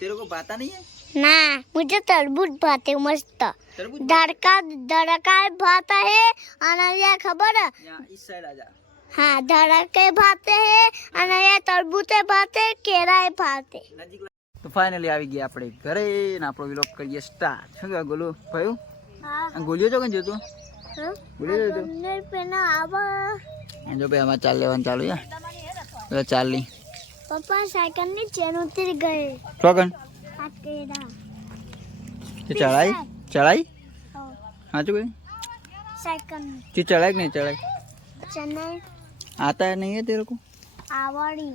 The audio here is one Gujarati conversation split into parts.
तेरे को भाता नहीं है? ना मुझे तरबूज भाते मस्त धड़का भाता है अनया खबर है यहाँ इस साइड आ जा। हाँ धड़के भाते है अनया तरबूज भाते केरा भाते તો ફાઇનલી આવી ગયા આપણે ઘરે ને આપણો વ્લોગ કરીએ સ્ટાર્ટ. શું કહેવાય ગોલું ભાઈ? हाँ ગોલીઓ જો કઈ જોતું? ગોલીઓ જોતું? पे ना आवा જો ભાઈ અમારે ચાલ લેવાનું ચાલુ છે. ચાલી पापा साइकिल ની ચેન ઉતરી ગઈ ચોકન આ કેરા તે ચડાઈ हाँ तो भाई साइकिल तू चढ़ाई कि नहीं चढ़ाई? चेन्नई आता है नहीं है तेरे को? आवड़ी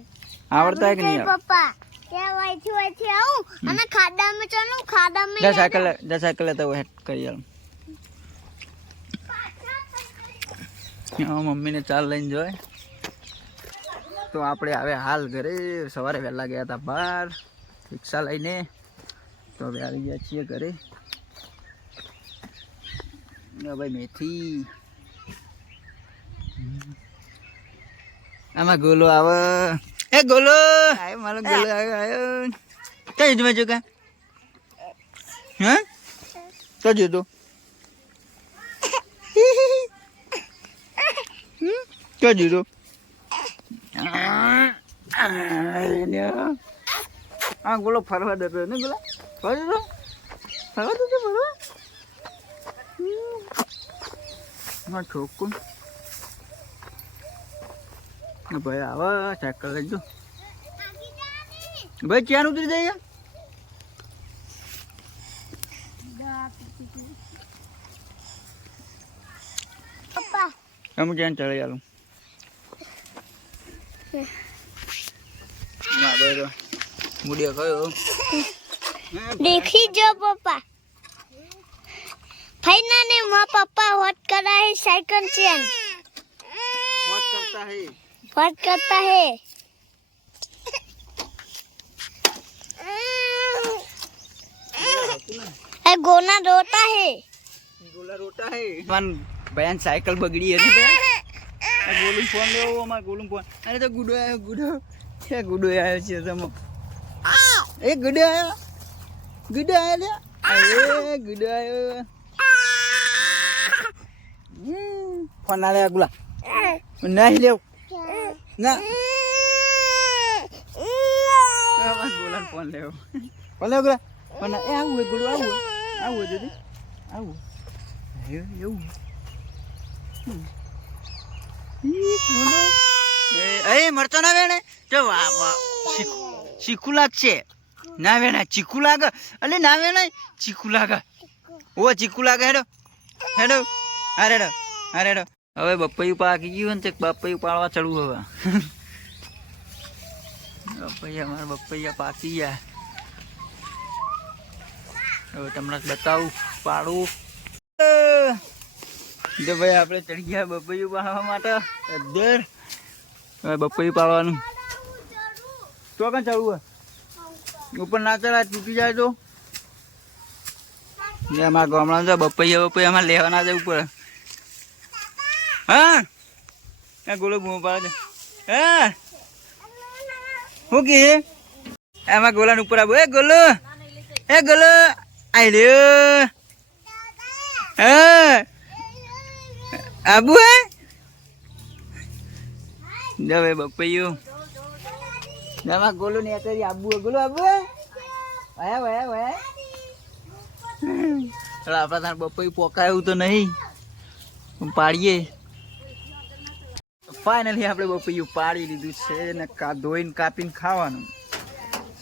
आवड़ता है कि नहीं? पापा क्या वैसे आऊं અને ખાડા में चलूं खाड़ा में जा साइकिल लेता वो हेड कर यार. मम्मी ने चाल लઈને જોય તો આપણે હવે હાલ ઘરે સવારે વહેલા ગયા હતા બહાર રિક્ષા લઈને તો હવે આવી ગયા છીએ ઘરે. ભાઈ મેથી આમાં ગોલો આવે. એ ગોલો આયો મારો ગોલો આવ્યો. કઈ જમે જો કા હા તો જો તો તો જો તો આ ગોલો ફરવા દેતો ને ગોલા ફરવા દેતો માં ઠોકું ભાઈ આવા સાયકલ લઈ જો ભાઈ ક્યાં ઉતરી જાય પપ્પા हम ક્યાં ચડે યાર मुड़िया कहो देखी जो पापा फाइना ने मां पापा हॉट करा है साइकिल चेन हॉट करता है गोना रोता है मन बयान साइकिल बगड़ी है ना गोलू फोन ले वो गोलू फोन अरे तो गुडो क्या गुडो आयो छे तमो ए गुडो आयो ले अरे गुडो आयो फोन आ ले गुला नहीं ले ना गोला फोन ले गुला फोन ए आऊ गुडो आऊ दीदी आऊ यो ए मरतो ना वेणे जो चीकू लागছে ना वेणा चीकू लाग अले ना वेणा चीकू लाग ओ चीकू लाग हेडो अरे હવે બપૈયું પાકી ગયું ને બપૈયું પાળવા ચડવું હવે બપૈયા મારા બપૈયા પાકી ગયા હવે તમને બતાવું પાડું જો ભાઈ આપણે ચડી ગયા બપૈયું પાડવા માટે અધર હવે બપૈયું પાડવાનું તો કાં ચડવું ઉપર ના ચડાય તૂટી જાય તો અમારા ગામડામાં જો બપૈયા અમારે લેવાના જાય ઉપર હા ત્યાં ગોલો બૂમો પાડે હા શું કે એમાં ગોલાને ઉપર આવો એ ગોલો આઈ લ્યો હા આબુ હે જો ભાઈ બપૈયું એમાં ગોલો ને અત્યારે આબુ આયા આપણા તાર બપૈયું પોકાયું તો નહીં પાડીએ ફાઇનલી આપણે બપૈયું પાડી લીધું છે ને ધોઈને કાપીને ખાવાનું.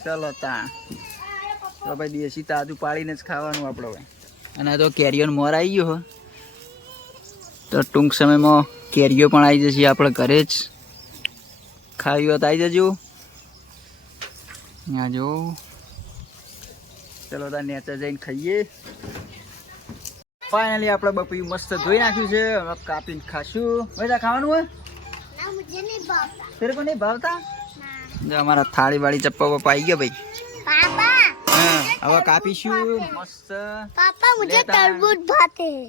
ચલો તા તો ભાઈ દેશી તાજું પાડીને જ ખાવાનું આપણે હવે. અને તો કેરીઓનો મોર આવી ગયો તો ટૂંક સમયમાં કેરીઓ પણ આવી જશે આપણે ઘરે જ. ખાવી હોય તો આવી જજો. ત્યાં જો ચલો તાર નેચે જઈને ખાઈએ. ફાઇનલી આપણે બપૈયું મસ્ત ધોઈ નાખ્યું છે હવે કાપીને ખાશું. બધા ખાવાનું હોય ना मुझे नहीं भावता तेरे को नहीं भावता जो हमारा थाली वाली चप्पा वप्पा आई गया भाई पापा हाँ अब कापीशू मस्त पापा मुझे तरबूज भाते हैं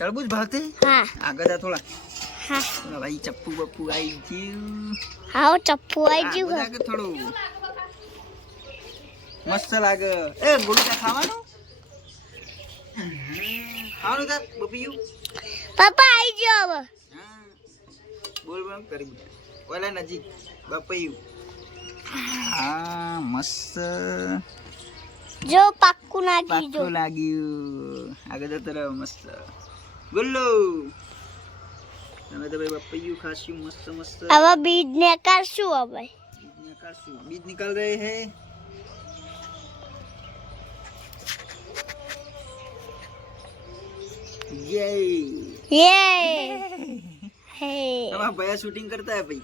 तरबूज भावते हाँ आगे जा थोड़ा हाँ भाई चप्पू बप्पू आई जी हाँ चप्पू आई जी आगे थोड़ो મસ્ત લાગે. એ ગોળું તા ખાવાનું ખાવાનું તા બપિયું. પપ્પા આવી ગયો હવે. હા બોલ બોલ કરી ઓલા નજીક બપિયું. હા મસ્ત જો પાક્કું નાખી જો. પાક્કું લાગ્યું. આગળ જતો રહ્યો મસ્ત. ગુલ્લુ તમે તો ભાઈ બપિયું ખાસ્યું મસ્ત મસ્ત. હવે બીજ ને કાઢશું હવે. बीज निकल रहे हैं. ये हे हमारा भैया शूटिंग करता है भाई.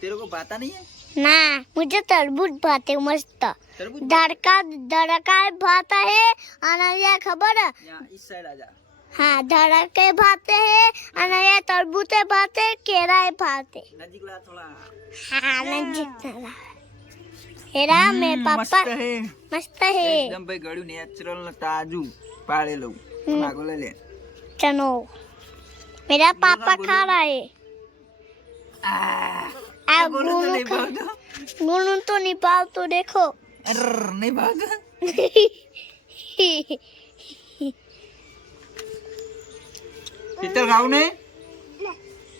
तेरे को पता नहीं है. ना मुझे तरबूज भाते मस्त. तरबूज धड़का भाता है અને ये खबर है यहाँ इस साइड आ जा. हाँ धड़के भाते हैं અને ये तरबूजे भाते केरा भाते. नजीक ला थोड़ा. हाँ नजीक ला. हेरा मेरे पापा मस्त है. मस्त है एकदम भाई गड़ू नेचुरल न ताजू पाले लो. मागो ले ले. चलो मेरा पापा खा रहा है. आ गुनू तो नहीं पाल तो देखो. नहीं भागा. शीतल खाऊ ने.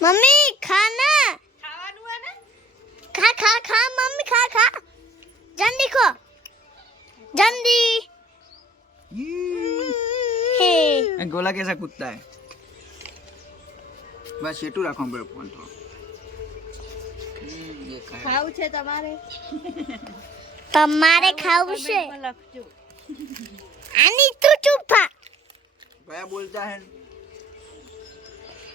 मम्मी खाना खाવાનું है ना. खा खा खा मम्मी खा खा जल्दी खो जल्दी. हे गोला कैसा कूदता है. बस शेटू રાખો બરો ફોન તો. ખાવું છે તમારે તમારે ખાવું છે. લખજો આની તું ચૂપ થા. भैया बोलता है.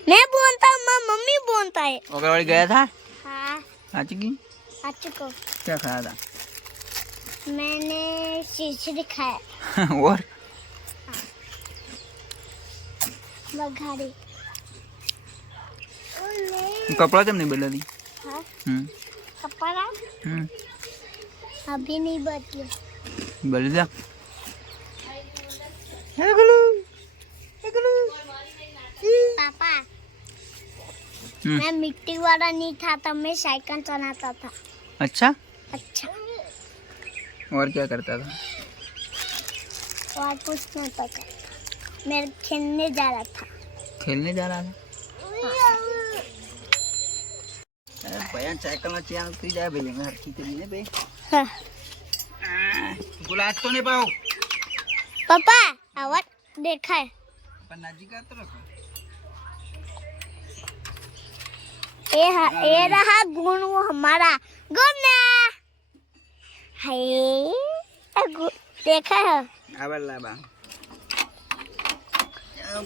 मैं बोलता हूँ मम्मी बोलता है. ओगरवाड़ी गया था. हाँ आज की अच्छे को क्या खाया था. मैंने खिचड़ी खाया. और बघारी. कपड़ा जब नहीं बदला दी. हाँ कपड़ा अभी नहीं बदले. बदल जा. पापा मैं मिट्टी वाला नहीं था तब मैं साइकिल चलाता था. अच्छा. अच्छा और क्या करता था. और कुछ नहीं पता. मैं खेलने जा रहा था. खेलने जा रहा था. अरे भैया साइकिल में चैन उतरी जाए भैया मैं हरकी करी ने भाई. हाँ. गुलाब तो नहीं पाओ. पापा आवाज देखा है. पर नजीक आ तो रखो. ये रहा गुण वो हमारा गुन्ना है. देखा है. आवर लाबा.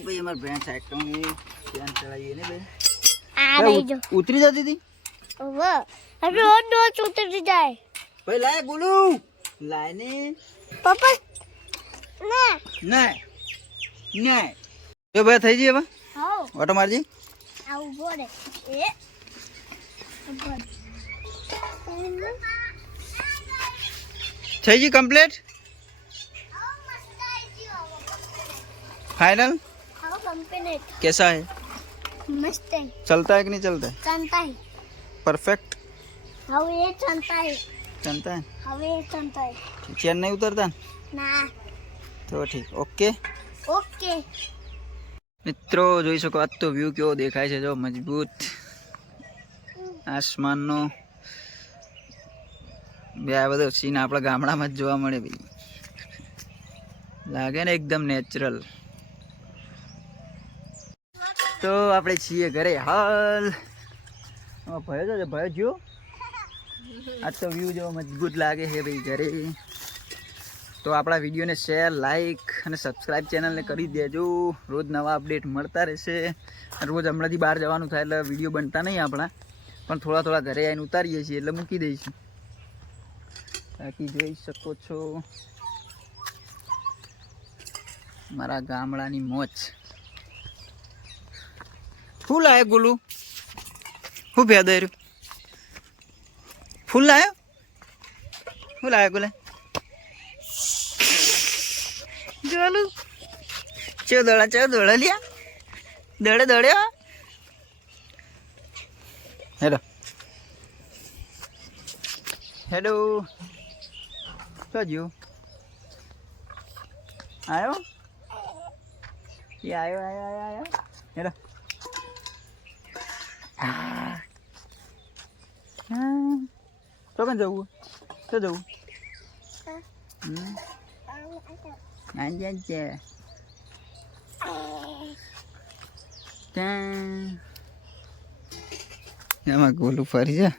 भाई हमारे भैया साइकिल में चैन चलाइए ने भाई. आ रही जो उतरी जाती थी. वो रोज रोज उतर जाए. भाई लाए गुलू लाए ने. पापा ना नहीं नहीं જો ભાઈ થઈ ગઈ હવે. आओ ઓટો મારજી. आओ बोले ए થઈ ગઈ કમ્પ્લીટ. फाइनल आओ कंप्लीट. कैसा है. मस्त है. चलता है कि नहीं चलता है. चलता है. परफेक्ट आओ ये चलता है. चलता है. आओ ये चलता है. चैन नहीं उतरता ना तो ठीक. ओके ओके મિત્રો જોઈ શકો આજ તો વ્યૂ કેવો દેખાય છે. જો મજબૂત આસમાનનો બે આ બધો સીન આપણા ગામડામાં જ જોવા મળે ભાઈ. લાગે ને એકદમ નેચરલ. તો આપણે છીએ ઘરે હાલ. ભયો છે ભયો જો આજ તો વ્યૂ જો મજબૂત લાગે છે ભાઈ ઘરે. તો આપણા વિડીયોને શેર લાઈક અને સબસ્ક્રાઈબ ચેનલને કરી દેજો. રોજ નવા અપડેટ મળતા રહેશે. રોજ હમણાંથી બહાર જવાનું થાય એટલે વિડીયો બનતા નહીં આપણા, પણ થોડા થોડા ઘરે આવીને ઉતારીએ છીએ એટલે મૂકી દઈશું. બાકી જોઈ શકો છો મારા ગામડાની મોજ. ફૂલ લાયો ગુલુ. શું ફેદાર્યું. ફૂલ લાયો. શું લાયો ગુલે. ચાલુ ચો દોડા લ્યા. દોડ્યો. હેલો તો જ્યો આવ્યો એ આવ્યો હેલો તો પણ જવું તો જવું એમાં ગોલું ફરી જા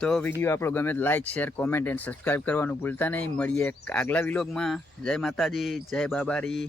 તો વિડીયો આપણો ગમે તો like share comment and subscribe કરવાનું ભૂલતા નહીં. મળીએ એક આગલા વિલોગમાં. જય માતાજી, જય બાબારી.